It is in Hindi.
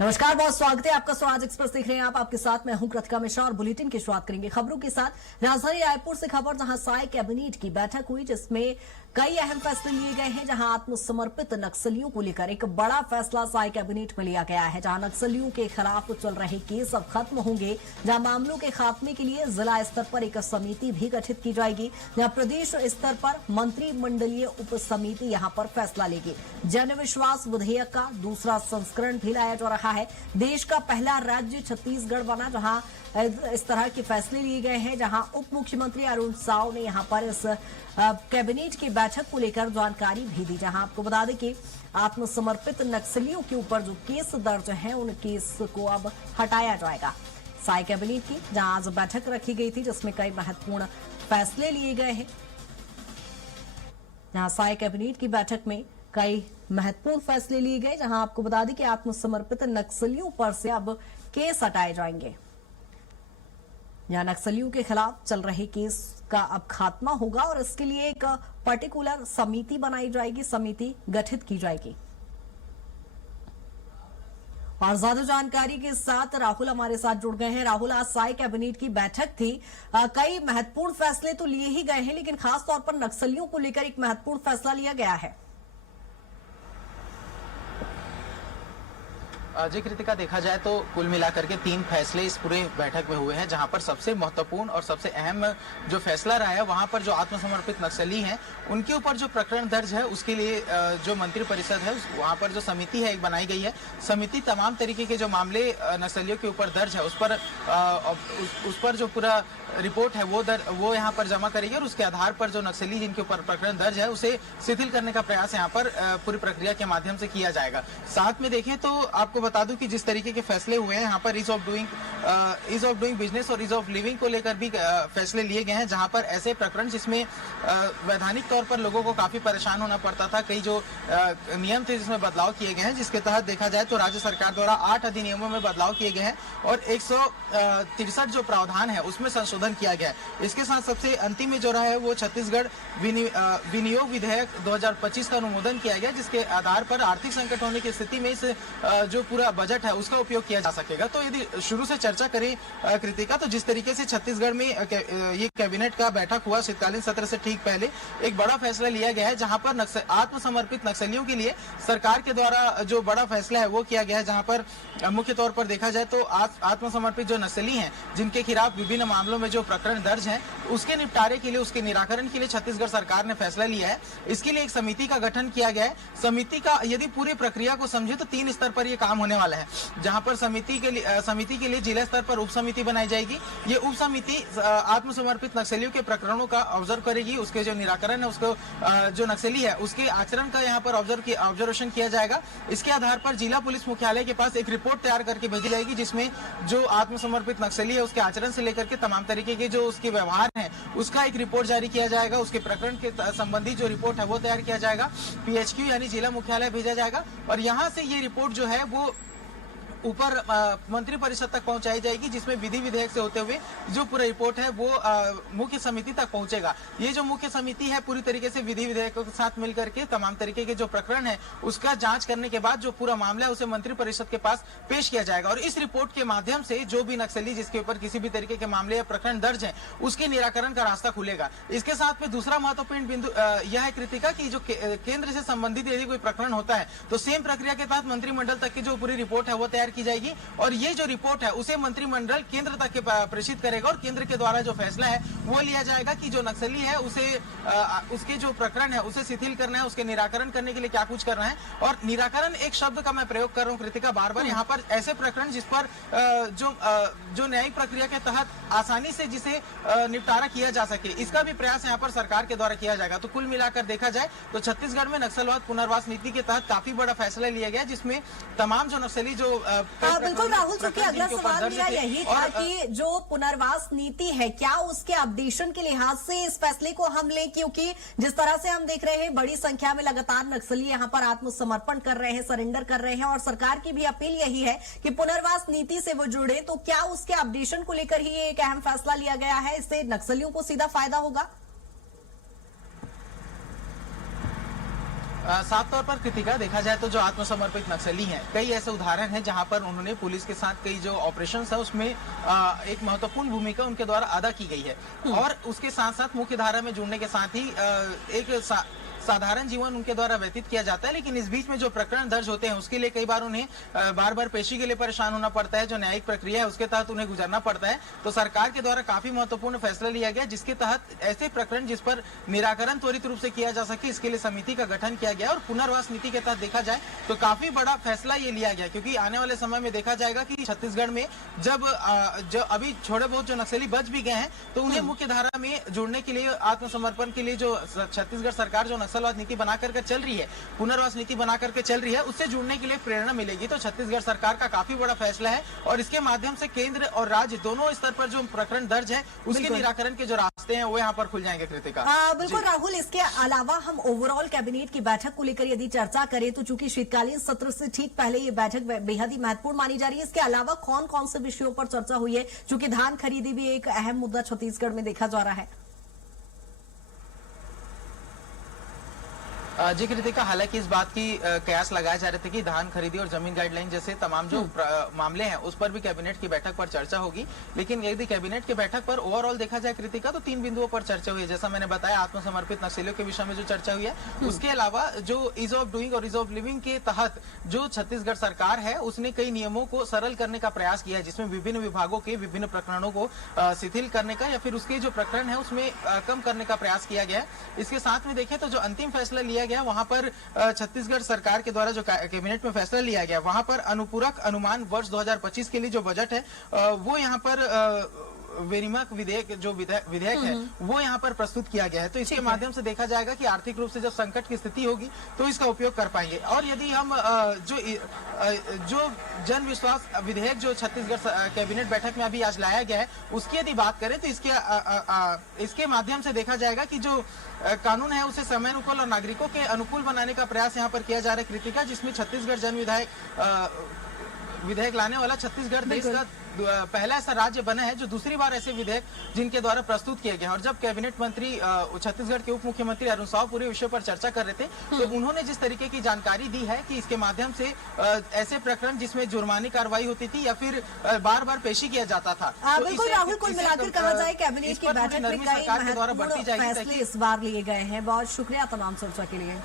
नमस्कार, बहुत स्वागत है आपका। स्वराज एक्सप्रेस देख रहे हैं आप। आपके साथ मैं हूं कृतिका मिश्रा और बुलेटिन की शुरुआत करेंगे खबरों के साथ। राजधानी रायपुर से खबर, जहां साय कैबिनेट की बैठक हुई, जिसमें कई अहम फैसले लिए गए हैं। जहां आत्मसमर्पित नक्सलियों को लेकर एक बड़ा फैसला साय कैबिनेट में लिया गया है। जहां नक्सलियों के खिलाफ चल रहे केस अब खत्म होंगे, जहां मामलों के खात्मे के लिए जिला स्तर पर एक समिति भी गठित की जाएगी, जहां प्रदेश स्तर पर मंत्रिमंडलीय उप समिति यहां पर फैसला लेगी। जन विश्वास विधेयक का दूसरा संस्करण भी लाया जा रहा है। देश का पहला राज्य छत्तीसगढ़ बना, जहां इस तरह के फैसले लिए गए हैं। जहां उप मुख्यमंत्री अरुण साव ने यहां पर इस कैबिनेट की बैठक को लेकर जानकारी भी दी। जहां आपको बता दें कि आत्मसमर्पित नक्सलियों के ऊपर जो केस दर्ज हैं, उन केस को अब हटाया जाएगा। साय कैबिनेट की जहां आज बैठक रखी गई थी, जिसमें कई महत्वपूर्ण फैसले लिए गए हैं। जहां साय कैबिनेट की बैठक में कई महत्वपूर्ण फैसले लिए गए, जहां आपको बता दें कि आत्मसमर्पित नक्सलियों पर से अब केस हटाए जाएंगे। जहां नक्सलियों के खिलाफ चल रहे केस का अब खात्मा होगा और इसके लिए एक पर्टिकुलर समिति बनाई जाएगी, समिति गठित की जाएगी। और ज्यादा जानकारी के साथ राहुल हमारे साथ जुड़ गए हैं। राहुल, आज साय कैबिनेट की बैठक थी, कई महत्वपूर्ण फैसले तो लिए ही गए हैं, लेकिन खासतौर पर नक्सलियों को लेकर एक महत्वपूर्ण फैसला लिया गया है। जी कृतिका, देखा जाए तो कुल मिलाकर के 3 फैसले इस पूरे बैठक में हुए हैं, जहां पर सबसे महत्वपूर्ण और सबसे अहम जो फैसला रहा है, वहां पर जो आत्मसमर्पित नक्सली हैं उनके ऊपर जो प्रकरण दर्ज है, उसके लिए जो मंत्री परिषद है वहां पर जो समिति है एक बनाई गई है। समिति तमाम तरीके के जो मामले नक्सलियों के ऊपर दर्ज है उस पर जो पूरा रिपोर्ट है वो यहाँ पर जमा करेगी और उसके आधार पर जो नक्सली जिनके ऊपर प्रकरण दर्ज है उसे शिथिल करने का प्रयास यहाँ पर पूरी प्रक्रिया के माध्यम से किया जाएगा। साथ में देखें तो आपको बता दूं कि जिस तरीके के फैसले हुए हैं यहाँ पर ईज ऑफ डूइंग बिजनेस और ईज ऑफ लिविंग को लेकर भी फैसले लिए गए हैं, जहां पर ऐसे प्रकरण जिसमें वैधानिक तौर पर लोगों को काफी परेशान होना पड़ता था, कई जो नियम थे जिसमें बदलाव किए गए हैं, जिसके तहत देखा जाए तो राज्य सरकार द्वारा 8 अधिनियमों में बदलाव किए गए हैं और 163 जो प्रावधान है उसमें संशोधन किया गया है। इसके साथ सबसे अंतिम में जो रहा है वो छत्तीसगढ़ विनियोग विधेयक 2025 का अनुमोदन किया गया, जिसके आधार पर आर्थिक संकट होने की स्थिति में इस जो पूरा बजट है उसका उपयोग किया जा सकेगा। तो यदि शुरू से चर्चा करें कृतिका, तो जिस तरीके से छत्तीसगढ़ में ये कैबिनेट का बैठक हुआ शीतकालीन सत्र से ठीक पहले एक बड़ा फैसला लिया गया है, जहां पर आत्मसमर्पित नक्सलियों के लिए सरकार के द्वारा जो बड़ा फैसला है वो किया गया है। जहां पर मुख्य तौर पर देखा जाए तो आत्मसमर्पित जो नक्सली हैं जिनके खिलाफ विभिन्न मामलों में जो प्रकरण दर्ज हैं उसके निपटारे के लिए, उसके निराकरण के लिए छत्तीसगढ़ सरकार ने फैसला लिया है। इसके लिए एक समिति का गठन किया गया है। समिति का यदि पूरी प्रक्रिया को समझे तो 3 स्तर पर यह काम होने वाला है, जहां पर समिति के लिए जिला स्तर पर उप समिति बनाई जाएगी। ये उप समिति आत्मसमर्पित नक्सलियों के प्रकरणों का ऑब्जर्व करेगी, उसके जो निराकरण है उसको जो नक्सली है उसके आचरण का यहाँ पर ऑब्जर्वेशन किया जाएगा। इसके आधार पर जिला पुलिस मुख्यालय के पास एक रिपोर्ट तैयार करके भेजी जाएगी, जिसमें जो आत्मसमर्पित नक्सली है उसके आचरण से लेकर के तमाम तरीके के जो उसके व्यवहार है उसका एक रिपोर्ट जारी किया जाएगा। उसके प्रकरण के संबंधी जो रिपोर्ट है वो तैयार किया जाएगा, PHQ यानी जिला मुख्यालय भेजा जाएगा और यहाँ से ये रिपोर्ट जो है वो ऊपर मंत्री परिषद तक पहुंचाई जाएगी, जिसमें विधि विधेयक से होते हुए जो पूरा रिपोर्ट है वो मुख्य समिति तक पहुंचेगा। ये जो मुख्य समिति है पूरी तरीके से विधि विधेयकों के साथ मिलकर के तमाम तरीके के जो प्रकरण है उसका जांच करने के बाद जो पूरा मामला है उसे मंत्री परिषद के पास पेश किया जाएगा और इस रिपोर्ट के माध्यम से जो भी नक्सली जिसके ऊपर किसी भी तरीके के मामले या प्रकरण दर्ज है उसके निराकरण का रास्ता खुलेगा। इसके साथ में दूसरा महत्वपूर्ण बिंदु यह है कृतिका की जो केंद्र से संबंधित यदि कोई प्रकरण होता है तो सेम प्रक्रिया के तहत मंत्रिमंडल तक की जो पूरी रिपोर्ट है वो तैयार की जाएगी और ये जो रिपोर्ट है उसे मंत्रिमंडल केंद्र तक प्रेषित करेगा और केंद्र के द्वारा जो फैसला है वो लिया जाएगा कि जो नक्सली है उसे उसके जो प्रकरण है उसे शिथिल करना है, उसके निराकरण करने के लिए क्या कुछ करना है। और निराकरण एक शब्द का मैं प्रयोग कर रहा हूँ कृतिका बार बार, यहाँ पर ऐसे प्रकरण जिस पर जो न्यायिक प्रक्रिया के तहत आसानी से जिसे निपटारा किया जा सके, इसका भी प्रयास यहाँ पर सरकार के द्वारा किया जाएगा। तो कुल मिलाकर देखा जाए तो छत्तीसगढ़ में नक्सलवाद पुनर्वास नीति के तहत काफी बड़ा फैसला लिया गया, जिसमें तमाम जो नक्सली जो बिल्कुल राहुल, चूंकि अगला सवाल मेरा यही था कि जो पुनर्वास नीति है क्या उसके अपडेशन के लिहाज से इस फैसले को हम लें, क्योंकि जिस तरह से हम देख रहे हैं बड़ी संख्या में लगातार नक्सली यहाँ पर आत्मसमर्पण कर रहे हैं, सरेंडर कर रहे हैं और सरकार की भी अपील यही है कि पुनर्वास नीति से वो जुड़े, तो क्या उसके अपडेशन को लेकर ही एक अहम फैसला लिया गया है? इससे नक्सलियों को सीधा फायदा होगा? साफ तौर पर कृतिका देखा जाए तो जो आत्मसमर्पित नक्सली हैं, कई ऐसे उदाहरण हैं जहां पर उन्होंने पुलिस के साथ कई जो ऑपरेशंस है उसमें एक महत्वपूर्ण भूमिका उनके द्वारा अदा की गई है। और उसके साथ साथ मुख्य धारा में जुड़ने के साथ ही एक साधारण जीवन उनके द्वारा व्यतीत किया जाता है, लेकिन इस बीच में जो प्रकरण दर्ज होते हैं उसके लिए कई बार उन्हें बार बार पेशी के लिए परेशान होना पड़ता है। जो न्यायिक प्रक्रिया है उसके तहत उन्हें गुजरना पड़ता है। तो सरकार के द्वारा काफी महत्वपूर्ण फैसला लिया गया, जिसके तहत ऐसे प्रकरण जिस पर निराकरण त्वरित रूप से किया जा सके, इसके लिए समिति का गठन किया गया। और पुनर्वास नीति के तहत देखा जाए तो काफी बड़ा फैसला ये लिया गया, क्योंकि आने वाले समय में देखा जाएगा कि छत्तीसगढ़ में जब जो अभी थोड़े बहुत जो नक्सली बच भी गए हैं तो उन्हें मुख्य धारा में जुड़ने के लिए, आत्मसमर्पण के लिए जो छत्तीसगढ़ सरकार जो नक्सलवाद नीति बना करके चल रही है, पुनर्वास नीति बना करके चल रही है, उससे जुड़ने के लिए प्रेरणा मिलेगी। तो छत्तीसगढ़ सरकार का काफी बड़ा फैसला है और इसके माध्यम से केंद्र और राज्य दोनों स्तर पर जो प्रकरण दर्ज है उसके निराकरण के जो रास्ते हैं वो यहाँ पर खुल जाएंगे। कृतिका बिल्कुल राहुल, इसके अलावा हम ओवरऑल कैबिनेट की बैठक को लेकर यदि चर्चा करें तो चूंकि शीतकालीन सत्र से ठीक पहले ये बैठक बेहद ही महत्वपूर्ण मानी जा रही है, इसके अलावा कौन कौन से विषयों पर चर्चा हुई है? चूंकि धान खरीदी भी एक अहम मुद्दा छत्तीसगढ़ में देखा जा रहा है। जी कृतिका, हालांकि इस बात की कयास लगाए जा रहे थे कि धान खरीदी और जमीन गाइडलाइन जैसे तमाम जो मामले हैं उस पर भी कैबिनेट की बैठक पर चर्चा होगी। लेकिन यदि कैबिनेट की बैठक पर ओवरऑल देखा जाए कृतिका, तो 3 बिंदुओं पर चर्चा हुई है। जैसा मैंने बताया, आत्मसमर्पित नक्सलियों के विषय में जो चर्चा हुई है, उसके अलावा जो ईज ऑफ डूइंग और ईज ऑफ लिविंग के तहत जो छत्तीसगढ़ सरकार है उसने कई नियमों को सरल करने का प्रयास किया है, जिसमें विभिन्न विभागों के विभिन्न प्रकरणों को शिथिल करने का या फिर उसके जो प्रकरण है उसमें कम करने का प्रयास किया गया है। इसके साथ में देखें तो जो अंतिम फैसला लिया गया वहां पर छत्तीसगढ़ सरकार के द्वारा जो कैबिनेट में फैसला लिया गया, वहां पर अनुपूरक अनुमान वर्ष 2025 के लिए जो बजट है वो यहाँ पर विनिमय विधेयक जो विधेयक है वो यहाँ पर प्रस्तुत किया गया है। तो इसके माध्यम से देखा जाएगा कि आर्थिक रूप से जब संकट की स्थिति होगी तो इसका उपयोग कर पाएंगे। और यदि हम जो जन विश्वास विधेयक जो छत्तीसगढ़ कैबिनेट बैठक में अभी आज लाया गया है उसकी यदि बात करें तो इसके माध्यम से देखा जाएगा कि जो कानून है उसे समयानुकूल और नागरिकों के अनुकूल बनाने का प्रयास यहाँ पर किया जा रहा है कृतिका, जिसमें छत्तीसगढ़ जन विधेयक लाने वाला छत्तीसगढ़ देश का पहला ऐसा राज्य बना है जो दूसरी बार ऐसे विधेयक जिनके द्वारा प्रस्तुत किए गए। और जब कैबिनेट मंत्री छत्तीसगढ़ के उप मुख्यमंत्री अरुण साव पूरे विषय पर चर्चा कर रहे थे तो उन्होंने जिस तरीके की जानकारी दी है कि इसके माध्यम से ऐसे प्रकरण जिसमें जुर्मानी कार्रवाई होती थी या फिर बार बार पेशी किया जाता था। बिल्कुल राहुल, कुल मिलाकर कहा जाए कैबिनेट की बैठक में कई महत्वपूर्ण फैसले इस बार लिए गए हैं। बहुत शुक्रिया तमाम चर्चा के लिए।